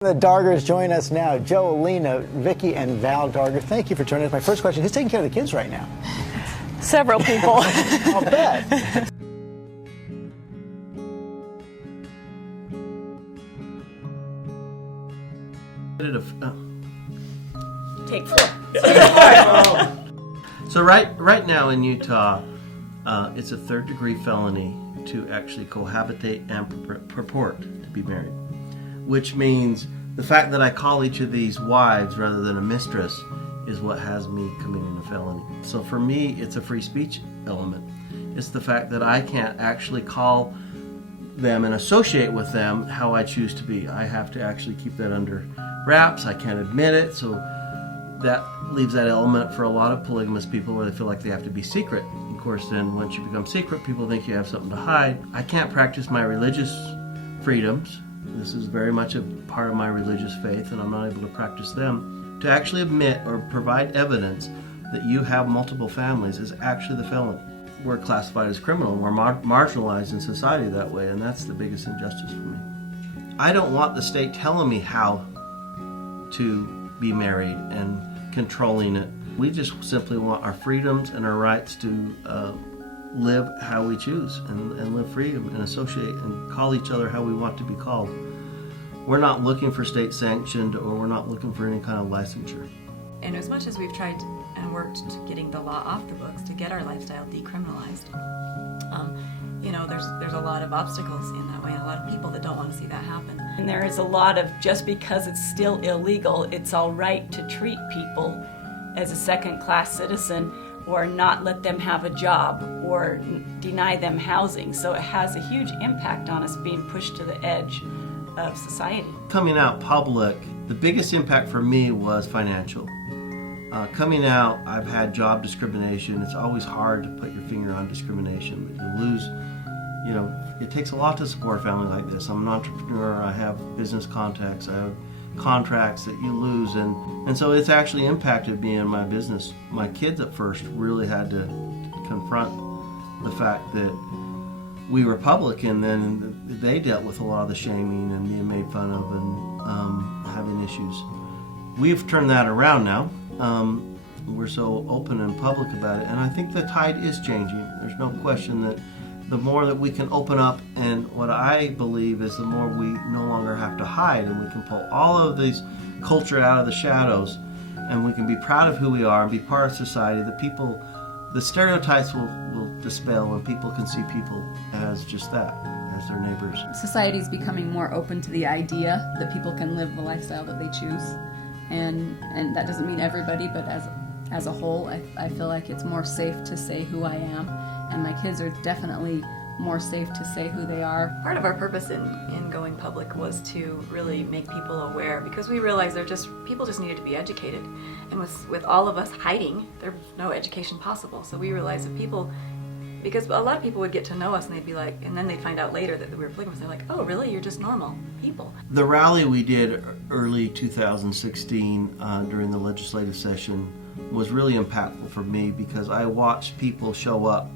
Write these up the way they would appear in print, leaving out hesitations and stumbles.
The Dargers join us now. Joe, Alina, Vicky, and Val Darger. Thank you for joining us. My first question, who's taking care of the kids right now? Several people. I'll bet. Take 4. So right now in Utah, it's a third-degree felony to actually cohabitate and purport to be married, which means the fact that I call each of these wives rather than a mistress is what has me committing a felony. So for me, it's a free speech element. It's the fact that I can't actually call them and associate with them how I choose to be. I have to actually keep that under wraps. I can't admit it, so that leaves that element for a lot of polygamous people where they feel like they have to be secret. Of course, then once you become secret, people think you have something to hide. I can't practice my religious freedoms. This is very much a part of my religious faith, and I'm not able to practice them. To actually admit or provide evidence that you have multiple families is actually the felony. We're classified as criminal, and we're marginalized in society that way, and that's the biggest injustice for me. I don't want the state telling me how to be married and controlling it. We just simply want our freedoms and our rights to live how we choose and live free and associate and call each other how we want to be called. We're not looking for state sanctioned, or we're not looking for any kind of licensure. And as much as we've tried and worked to getting the law off the books to get our lifestyle decriminalized, there's a lot of obstacles in that way, and a lot of people that don't want to see that happen. And there is a lot of, just because it's still illegal, it's all right to treat people as a second-class citizen or not let them have a job or deny them housing. So it has a huge impact on us being pushed to the edge of society. Coming out public, the biggest impact for me was financial. Coming out, I've had job discrimination. It's always hard to put your finger on discrimination, but you lose, it takes a lot to support a family like this. I'm an entrepreneur, I have business contacts, I have contracts that you lose, and so it's actually impacted me in my business. My kids at first really had to confront the fact that we were public, and then they dealt with a lot of the shaming and being made fun of and having issues. We've turned that around now. We're so open and public about it, and I think the tide is changing. There's no question that the more that we can open up, and what I believe is the more we no longer have to hide, and we can pull all of these culture out of the shadows, and we can be proud of who we are and be part of society. The stereotypes will dispel when people can see people as just that, as their neighbors. Society is becoming more open to the idea that people can live the lifestyle that they choose, and that doesn't mean everybody, but as a whole, I feel like it's more safe to say who I am, and my kids are definitely more safe to say who they are. Part of our purpose in going public was to really make people aware, because we realized people just needed to be educated, and with all of us hiding, there's no education possible. So we realized that because a lot of people would get to know us and they'd be like, and then they'd find out later that we were polygamous. They're like, oh really, you're just normal people. The rally we did early 2016 during the legislative session was really impactful for me, because I watched people show up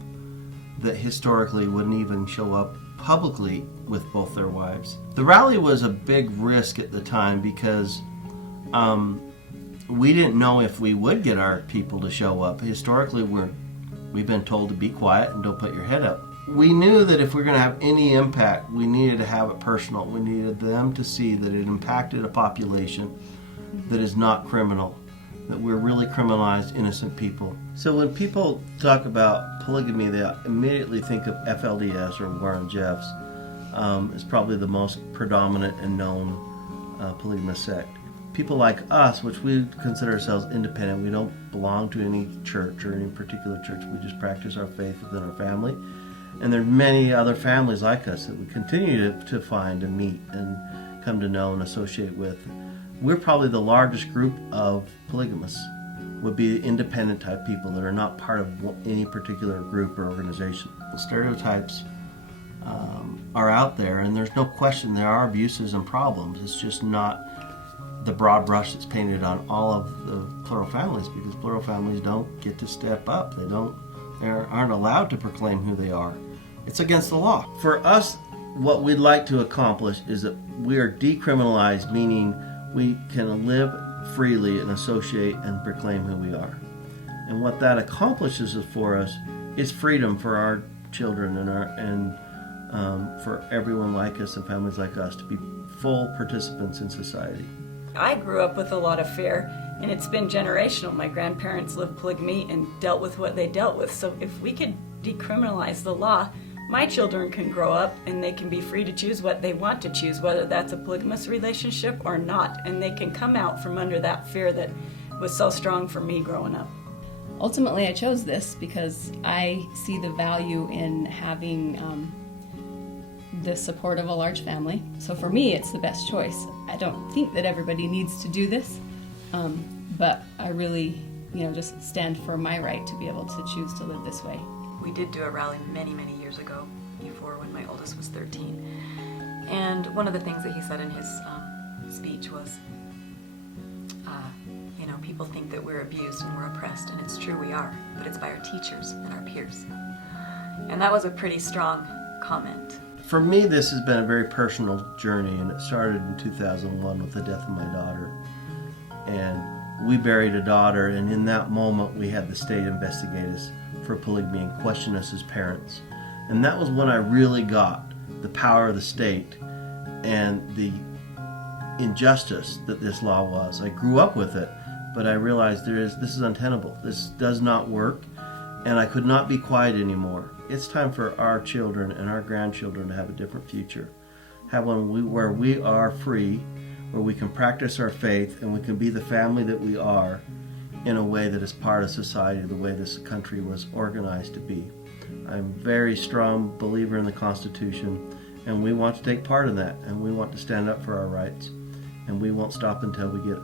that historically wouldn't even show up publicly with both their wives. The rally was a big risk at the time, because we didn't know if we would get our people to show up. Historically, we've been told to be quiet and don't put your head up. We knew that if we're going to have any impact, we needed to have it personal. We needed them to see that it impacted a population that is not criminal, that we're really criminalized innocent people. So when people talk about polygamy, they immediately think of FLDS or Warren Jeffs. It's probably the most predominant and known polygamous sect. People like us, which we consider ourselves independent, we don't belong to any church or any particular church. We just practice our faith within our family. And there are many other families like us that we continue to find and meet and come to know and associate with. We're probably the largest group of polygamists, would be independent type people that are not part of any particular group or organization. The stereotypes are out there, and there's no question there are abuses and problems. It's just not the broad brush that's painted on all of the plural families, because plural families don't get to step up. They aren't allowed to proclaim who they are. It's against the law. For us, what we'd like to accomplish is that we are decriminalized, meaning we can live freely and associate and proclaim who we are. And what that accomplishes for us is freedom for our children and for everyone like us and families like us to be full participants in society. I grew up with a lot of fear, and it's been generational. My grandparents lived polygamy and dealt with what they dealt with. So if we could decriminalize the law, my children can grow up and they can be free to choose what they want to choose, whether that's a polygamous relationship or not, and they can come out from under that fear that was so strong for me growing up. Ultimately, I chose this because I see the value in having the support of a large family. So for me, it's the best choice. I don't think that everybody needs to do this, but I really, just stand for my right to be able to choose to live this way. We did do a rally many, many years ago, before when my oldest was 13. And one of the things that he said in his speech was, people think that we're abused and we're oppressed, and it's true we are, but it's by our teachers and our peers. And that was a pretty strong comment. For me, this has been a very personal journey, and it started in 2001 with the death of my daughter. And we buried a daughter, and in that moment we had the state investigate us for polygamy and question us as parents. And that was when I really got the power of the state and the injustice that this law was. I grew up with it, but I realized this is untenable. This does not work, and I could not be quiet anymore. It's time for our children and our grandchildren to have a different future. Have one where we are free, where we can practice our faith, and we can be the family that we are in a way that is part of society, the way this country was organized to be. I'm a very strong believer in the Constitution, and we want to take part in that, and we want to stand up for our rights, and we won't stop until we get